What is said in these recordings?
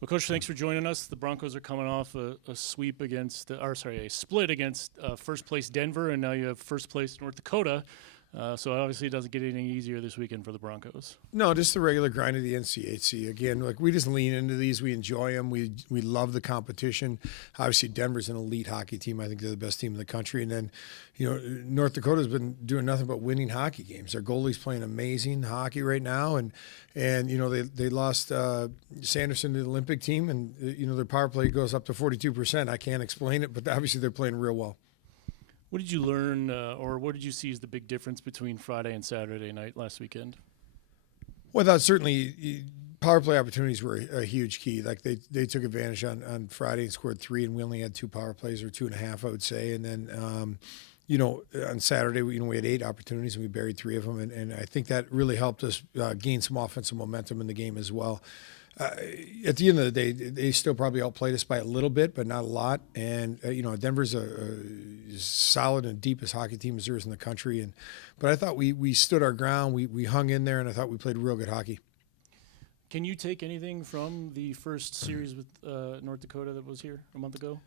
Well, Coach, thanks for joining us. The Broncos are coming off a sweep against, a split against first place Denver, and now you have first place North Dakota. So obviously, it doesn't get any easier this weekend for the Broncos. No, just the regular grind of the NCHC. Again, like we just lean into these. We enjoy them. We love the competition. Obviously, Denver's an elite hockey team. I think they're the best team in the country. And then, North Dakota's been doing nothing but winning hockey games. Their goalie's playing amazing hockey right now, and they lost Sanderson to the Olympic team, and their power play goes up to 42%. I can't explain it, but obviously they're playing real well. What did you learn, or what did you see as the big difference between Friday and Saturday night last weekend? Well, I thought certainly power play opportunities were a huge key. Like they took advantage on Friday and scored 3, and we only had 2 power plays, or 2.5, I would say. And then, on Saturday, we had 8 opportunities and we buried 3 of them. And I think that really helped us gain some offensive momentum in the game as well. At the end of the day, they still probably outplayed us by a little bit, but not a lot. And Denver's a solid and deepest hockey team as there is in the country. But I thought we stood our ground. We hung in there, and I thought we played real good hockey. Can you take anything from the first series with North Dakota that was here a month ago?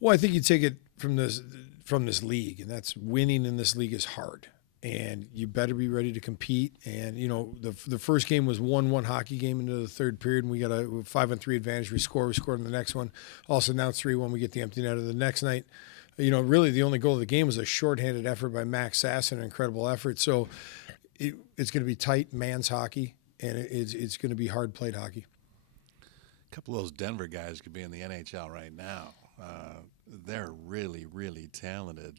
Well, I think you take it from this league, and that's winning in this league is hard. And you better be ready to compete. And, the first game was 1-1 hockey game into the third period, and we got a 5-on-3 advantage. We scored in the next one. Also, now it's 3-1. We get the empty netter the next night. Really the only goal of the game was a shorthanded effort by Max Sasson, an incredible effort. So it's going to be tight man's hockey, and it's going to be hard-played hockey. A couple of those Denver guys could be in the NHL right now. They're really, really talented.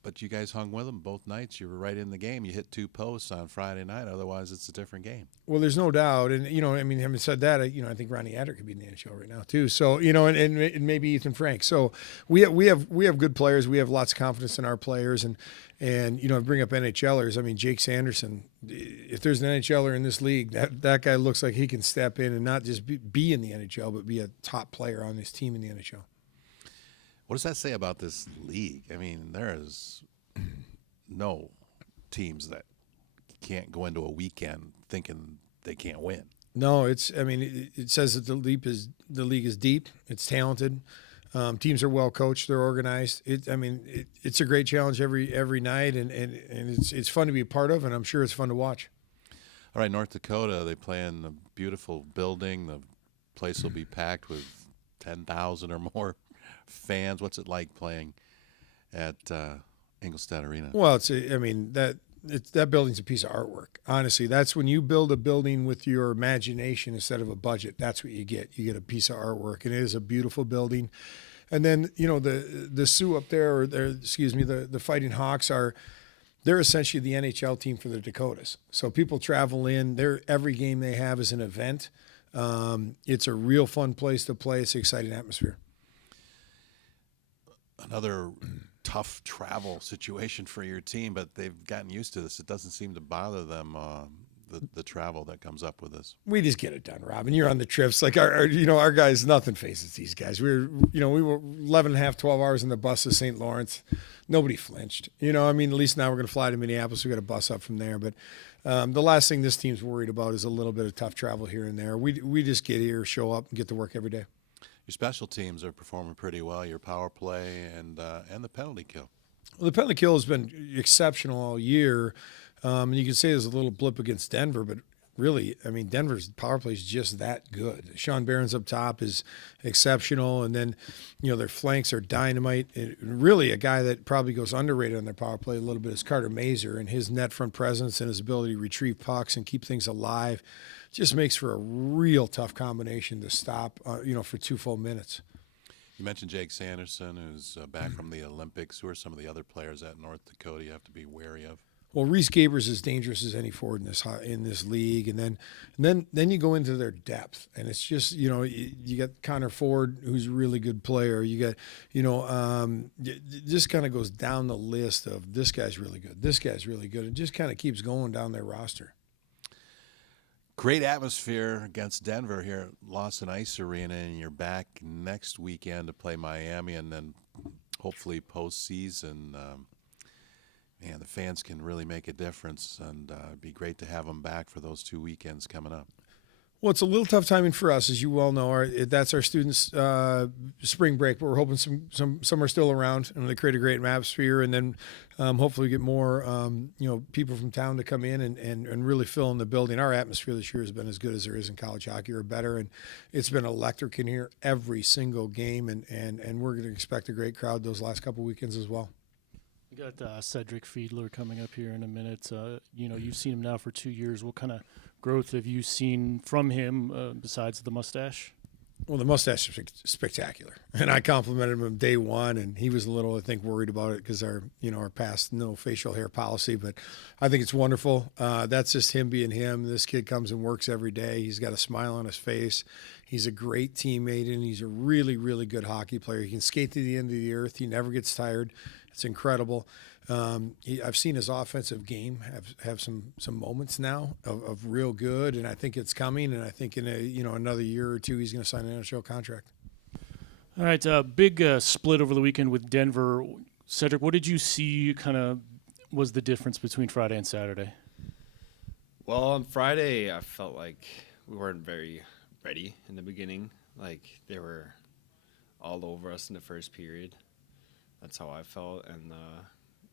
But you guys hung with them both nights. You were right in the game. You hit 2 posts on Friday night. Otherwise, it's a different game. Well, there's no doubt. And, having said that, I think Ronnie Adder could be in the NHL right now too. So, and maybe Ethan Frank. So we have good players. We have lots of confidence in our players. And bring up NHLers. I mean, Jake Sanderson, if there's an NHLer in this league, that guy looks like he can step in and not just be in the NHL, but be a top player on his team in the NHL. What does that say about this league? I mean, there is no teams that can't go into a weekend thinking they can't win. No, it says that the league is deep. It's talented. Teams are well coached. They're organized. It's a great challenge every night, and it's fun to be a part of, and I'm sure it's fun to watch. All right, North Dakota, they play in a beautiful building. The place will be packed with 10,000 or more fans. What's it like playing at Ingolstadt Arena? Well, that building's a piece of artwork. Honestly, that's when you build a building with your imagination instead of a budget. That's what you get. You get a piece of artwork, and it is a beautiful building. And then the Sioux up there, the Fighting Hawks they're essentially the NHL team for the Dakotas. So people travel in. Every game they have is an event. It's a real fun place to play. It's an exciting atmosphere. Another tough travel situation for your team, but they've gotten used to this. It doesn't seem to bother them, the travel that comes up with this. We just get it done, Robin. You're on the trips. Like our guys, nothing faces these guys. We were 11 and a half, 12 hours in the bus to St. Lawrence. Nobody flinched. At least now we're going to fly to Minneapolis. We got a bus up from there. But the last thing this team's worried about is a little bit of tough travel here and there. We just get here, show up, and get to work every day. Your special teams are performing pretty well. Your power play and the penalty kill. Well, the penalty kill has been exceptional all year. And you can say there's a little blip against Denver, but really, Denver's power play is just that good. Sean Barron's up top is exceptional, and then, their flanks are dynamite. Really, a guy that probably goes underrated on their power play a little bit is Carter Mazur, and his net front presence and his ability to retrieve pucks and keep things alive just makes for a real tough combination to stop, for 2 full minutes. You mentioned Jake Sanderson, who's back from the Olympics. Who are some of the other players at North Dakota you have to be wary of? Well, Reese Gaber's as dangerous as any forward in this league, and then you go into their depth, and it's just you got Connor Ford, who's a really good player. You got it just kind of goes down the list of this guy's really good, this guy's really good. It just kind of keeps going down their roster. Great atmosphere against Denver here at Lawson Ice Arena, and you're back next weekend to play Miami, and then hopefully postseason. The fans can really make a difference, and it'd be great to have them back for those 2 weekends coming up. Well, it's a little tough timing for us, as you well know. That's our students' spring break, but we're hoping some are still around and they create a great atmosphere, and then hopefully get more people from town to come in and really fill in the building. Our atmosphere this year has been as good as there is in college hockey, or better, and it's been electric in here every single game, and we're going to expect a great crowd those last couple weekends as well. We got Cedric Fiedler coming up here in a minute. You've seen him now for 2 years. What kind of growth have you seen from him besides the mustache? Well, the mustache is spectacular, and I complimented him day one, and he was a little, I think, worried about it because our past no facial hair policy, but I think it's wonderful. That's just him being him. This kid comes and works every day. He's got a smile on his face. He's a great teammate, and he's a really, really good hockey player. He can skate to the end of the earth. He never gets tired. It's incredible. I've seen his offensive game have some moments now of real good, and I think it's coming. And I think in another year or two, he's going to sign an NHL contract. All right, big split over the weekend with Denver. Cedric, what did you see kind of was the difference between Friday and Saturday? Well, on Friday, I felt like we weren't very ready in the beginning. Like, they were all over us in the first period. That's how I felt. And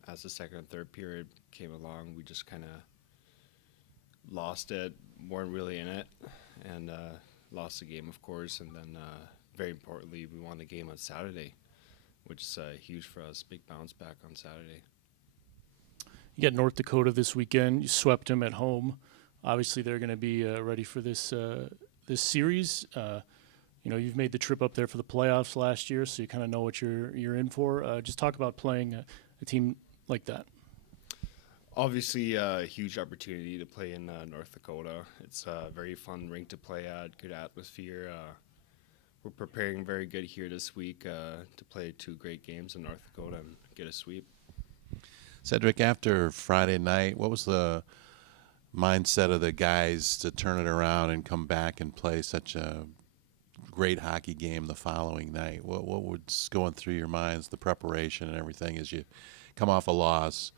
as the second and third period came along, we just kind of lost it, weren't really in it, and lost the game, of course. And then, very importantly, we won the game on Saturday, which is huge for us. Big bounce back on Saturday. You got North Dakota this weekend. You swept them at home. Obviously, they're going to be ready for this series. You've made the trip up there for the playoffs last year, so you kind of know what you're in for. Just talk about playing a team like that. Obviously, a huge opportunity to play in North Dakota. It's a very fun rink to play at, good atmosphere. We're preparing very good here this week to play 2 great games in North Dakota and get a sweep. Cedric, after Friday night, what was the mindset of the guys to turn it around and come back and play such a great hockey game the following night? What was going through your minds, the preparation and everything, as you come off a loss,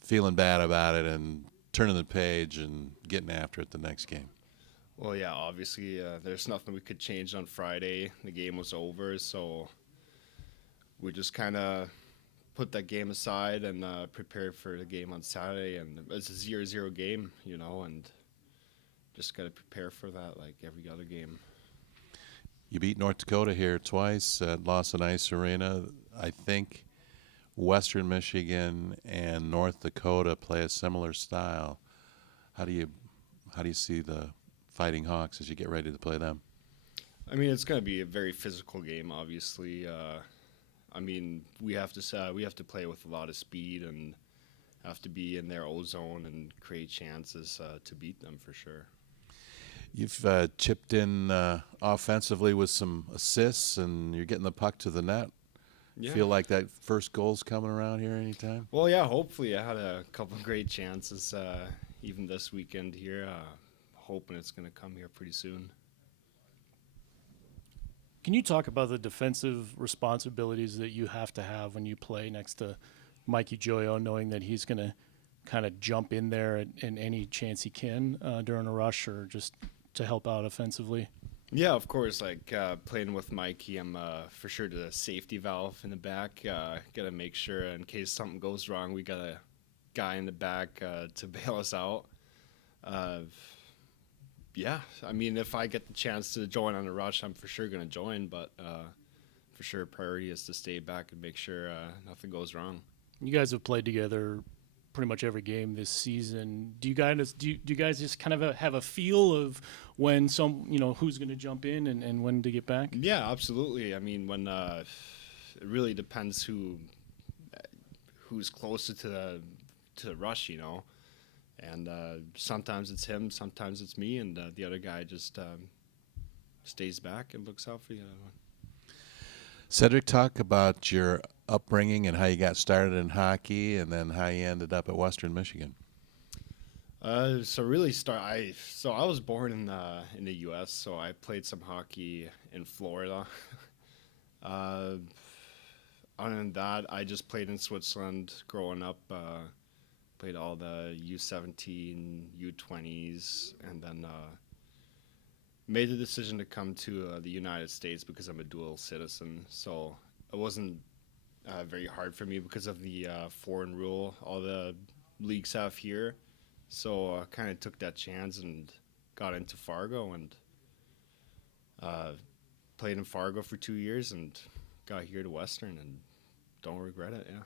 feeling bad about it, and turning the page and getting after it the next game? Well, yeah, obviously there's nothing we could change on Friday. The game was over, so we just kind of put that game aside and prepared for the game on Saturday. And it's a 0-0 game, and just got to prepare for that like every other game. You beat North Dakota here twice at Lawson Ice Arena. I think Western Michigan and North Dakota play a similar style. How do you see the Fighting Hawks as you get ready to play them? I mean, it's going to be a very physical game, obviously. We have to play with a lot of speed and have to be in their ozone and create chances to beat them for sure. You've chipped in offensively with some assists, and you're getting the puck to the net. Yeah. Feel like that first goal's coming around here anytime? Well, yeah, hopefully. I had a couple of great chances even this weekend here. Hoping it's going to come here pretty soon. Can you talk about the defensive responsibilities that you have to have when you play next to Mikey Joyo, knowing that he's going to kind of jump in there in any chance he can during a rush or just to help out offensively? Yeah, of course. Like playing with Mikey, I'm for sure the safety valve in the back. Got to make sure in case something goes wrong, we got a guy in the back to bail us out. Yeah, I mean, if I get the chance to join on the rush, I'm for sure going to join. But for sure, priority is to stay back and make sure nothing goes wrong. You guys have played together pretty much every game this season. Do you guys just kind of have a feel of when who's going to jump in and when to get back? Yeah, absolutely. I mean, when it really depends who's closer to the rush, and sometimes it's him, sometimes it's me, and the other guy just stays back and looks out for the other one. Cedric, talk about your upbringing and how you got started in hockey, and then how you ended up at Western Michigan. I was born in the U.S., so I played some hockey in Florida. Other than that, I just played in Switzerland growing up. Played all the U17, U20s, and then made the decision to come to the United States because I'm a dual citizen. So it wasn't very hard for me because of the foreign rule all the leagues have here. So I kind of took that chance and got into Fargo and played in Fargo for 2 years and got here to Western and don't regret it. Yeah.